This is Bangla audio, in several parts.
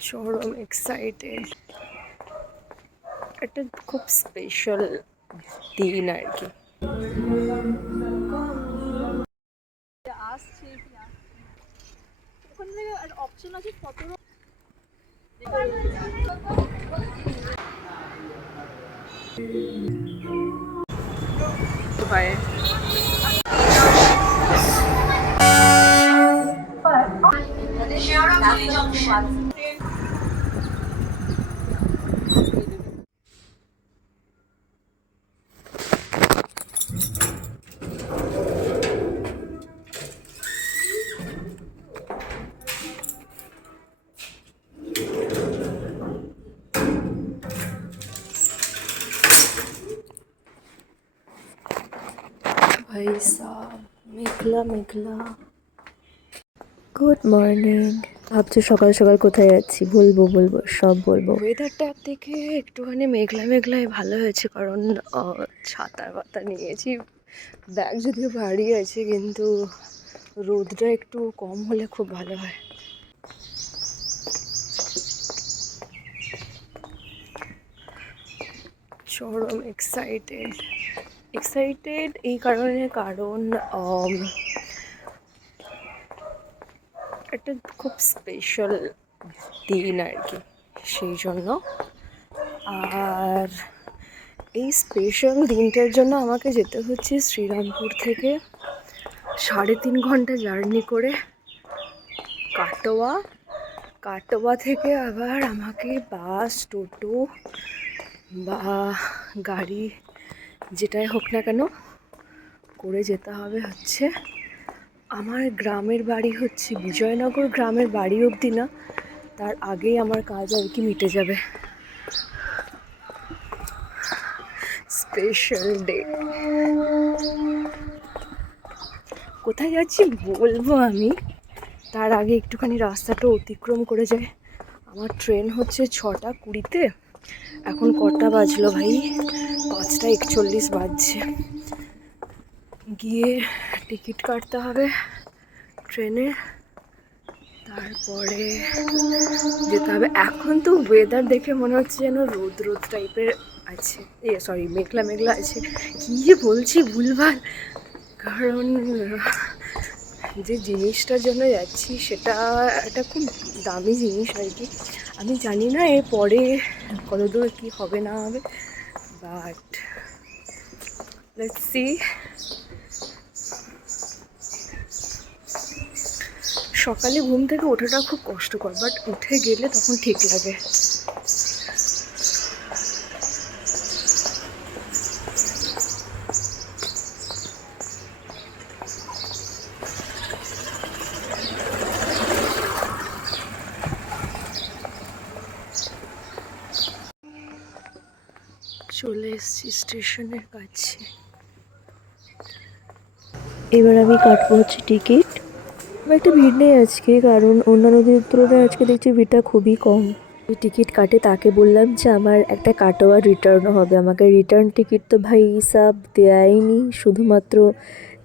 চরম এক্সাইটেড একটা খুব স্পেশাল দিন আর কি আসছে ভাই মেঘলা মেঘলা। গুড মর্নিং ভাবছ সকাল সকাল কোথায় যাচ্ছি? বলব বলব সব বলব। ওয়েদারটা একদিকে একটুখানি মেঘলা মেঘলায় ভালো হয়েছে কারণ আহ, ছাতা পাতা নিয়েছি। ব্যাগ যদিও ভারী আছে কিন্তু রোদটা একটু কম হলে খুব ভালো হয়। চরম এক্সাইটেড এক্সাইটেড এই কারণে কারণ um, একটা খুব স্পেশাল দিন আর কি সেই জন্য। আর এই স্পেশাল দিনটার জন্য আমাকে যেতে হচ্ছে শ্রীরামপুর থেকে সাড়ে তিন ঘণ্টা জার্নি করে কাটোয়া। কাটোয়া থেকে আবার আমাকে বাস টোটো বা গাড়ি যেটাই হোক না কেন, করে যেতে হবে হচ্ছে আমার গ্রামের বাড়ি হচ্ছে বিজয়নগর গ্রামের বাড়ি অবধি না, তার আগেই আমার কাজ আর কি মিটে যাবে। স্পেশাল ডে কোথায় যাচ্ছি বলব আমি? তার আগে একটুখানি রাস্তাটা অতিক্রম করে যায় আমার ট্রেন হচ্ছে ছটা কুড়িতে, এখন কটা বাজলো ভাই? পাঁচটা একচল্লিশ বাজছে। গিয়ে টিকিট কাটতে হবে ট্রেনে। তারপরে যেতে হবে। এখন তো ওয়েদার দেখে মনে হচ্ছে যেন রোদ রোদ টাইপের আছে। এ সরি মেঘলা মেঘলা আছে। কী যে বলছি ভুলভাল। কারণ, যে জিনিসটার জন্য যাচ্ছি সেটা একটা খুব দামি জিনিস আর কি। আমি জানি না এর পরে কত দূর কী হবে না হবে। But let's see. সকালে ঘুম থেকে ওঠাটা খুব কষ্টকর বাট উঠে গেলে তখন ঠিক লাগে। চলে এসেছি স্টেশনের কাছে এবার আমি কাটবো হচ্ছে টিকিট একটা ভিড় নেই আজকে, কারণ অন্যান্য দিনের তুলনায় আজকে দেখছি ভিড়টা খুবই কম। টিকিট কাটে তাকে বললাম যে, আমার একটা কাটোয়া রিটার্নও হবে। আমাকে রিটার্ন টিকিট তো ভাই হিসাব দেয়নি শুধুমাত্র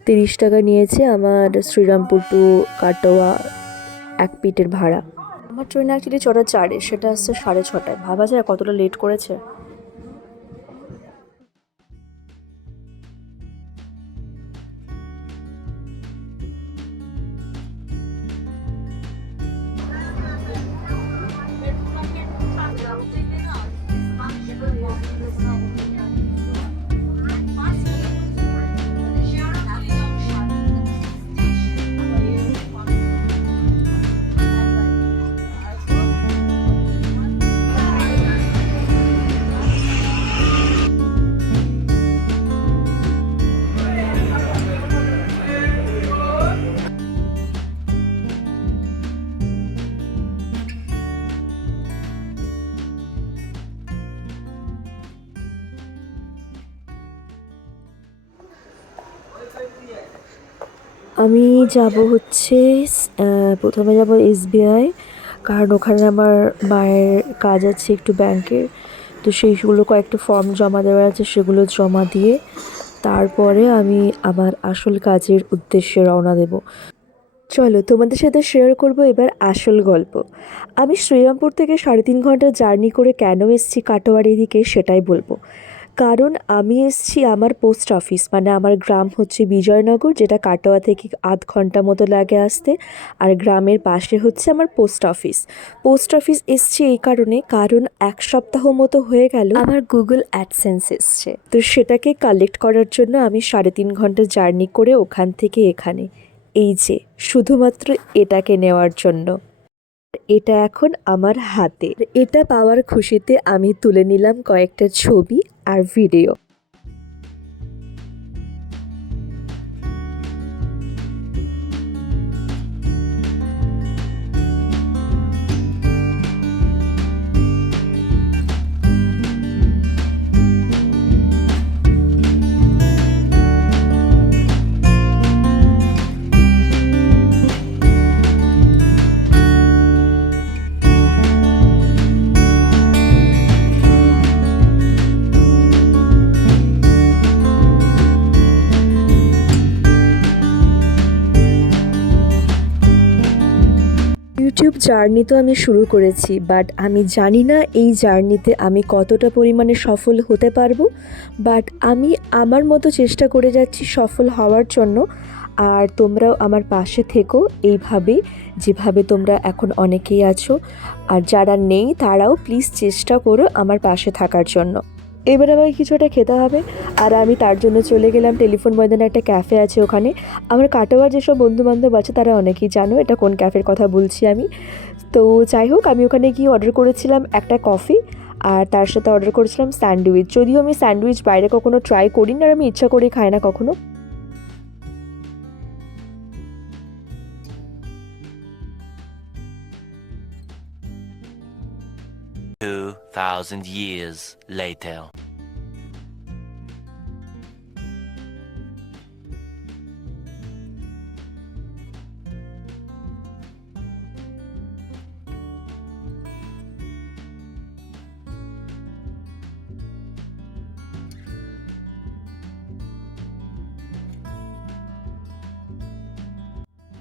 তিরিশ টাকা নিয়েছে আমার শ্রীরামপুর টু কাটোয়া এক পিটের ভাড়া। আমার ট্রেন অ্যাকচুয়ালি ছটা চারে, সেটা আসছে সাড়ে ছটায়। ভাবা যায় কতটা লেট করেছে। আমি যাব হচ্ছে প্রথমে যাব এসবিআই, কারণ ওখানে আমার মায়ের কাজ আছে একটু ব্যাংকের তো সেইগুলো কয়েকটা ফর্ম জমা দেওয়ার আছে, সেগুলো জমা দিয়ে তারপরে আমি আমার আসল কাজের উদ্দেশ্যে রওনা দেব। চলো, তোমাদের সাথে শেয়ার করব এবার আসল গল্প। আমি শ্রীরামপুর থেকে সাড়ে তিন ঘণ্টা জার্নি করে কেন এসেছি কাটোয়ার এদিকে সেটাই বলব। কারণ আমি এসেছি আমার পোস্ট অফিস মানে আমার গ্রাম হচ্ছে বিজয়নগর, যেটা কাটোয়া থেকে আধ ঘণ্টা মতো লাগে আসতে, আর গ্রামের পাশে হচ্ছে আমার পোস্ট অফিস পোস্ট অফিস এসছে এই কারণে, কারণ এক সপ্তাহ মতো হয়ে গেল আমার গুগল অ্যাডসেন্স এসছে। তো সেটাকে কালেক্ট করার জন্য আমি সাড়ে তিন ঘণ্টা জার্নি করে ওখান থেকে এখানে। এই যে, শুধুমাত্র এটাকে নেওয়ার জন্য। এটা এখন আমার হাতে। এটা পাওয়ার খুশিতে আমি তুলে নিলাম কয়েকটা ছবি। আর ভিডিও ইউটিউব জার্নি তো আমি শুরু করেছি বাট আমি জানি না এই জার্নিতে আমি কতটা পরিমাণে সফল হতে পারব বাট আমি আমার মতো চেষ্টা করে যাচ্ছি সফল হওয়ার জন্য। আর তোমরাও আমার পাশে থেকো এইভাবে, যেভাবে তোমরা এখন অনেকেই আছো। আর যারা নেই তারাও প্লিজ চেষ্টা করো আমার পাশে থাকার জন্য। এবার আমাকে কিছু একটা খেতে হবে। আর আমি তার জন্য চলে গেলাম। টেলিফোন ময়দানে একটা ক্যাফে আছে ওখানে। আমার কাটোয়ার যেসব বন্ধু বান্ধব আছে, তারা অনেকেই জানো এটা কোন ক্যাফের কথা বলছি আমি। তো যাই হোক, আমি ওখানে গিয়ে অর্ডার করেছিলাম একটা কফি আর তার সাথে অর্ডার করেছিলাম স্যান্ডউইচ যদিও আমি স্যান্ডউইচ বাইরে কখনো ট্রাই করি না আর আমি ইচ্ছা করে খাই না কখনো। Two thousand years later.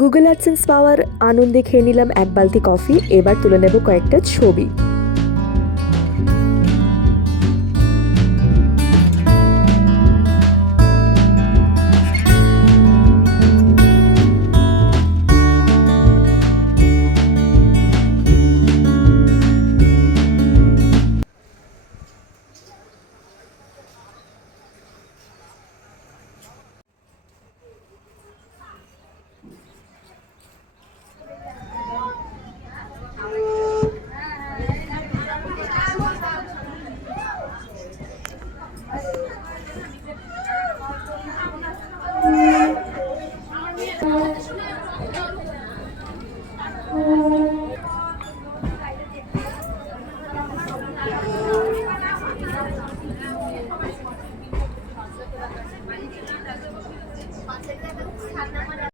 Google AdSense পাওয়ার আনন্দে খেয়ে নিলাম এক বালতি কফি এবার তুলে নেব কয়েকটা ছবি।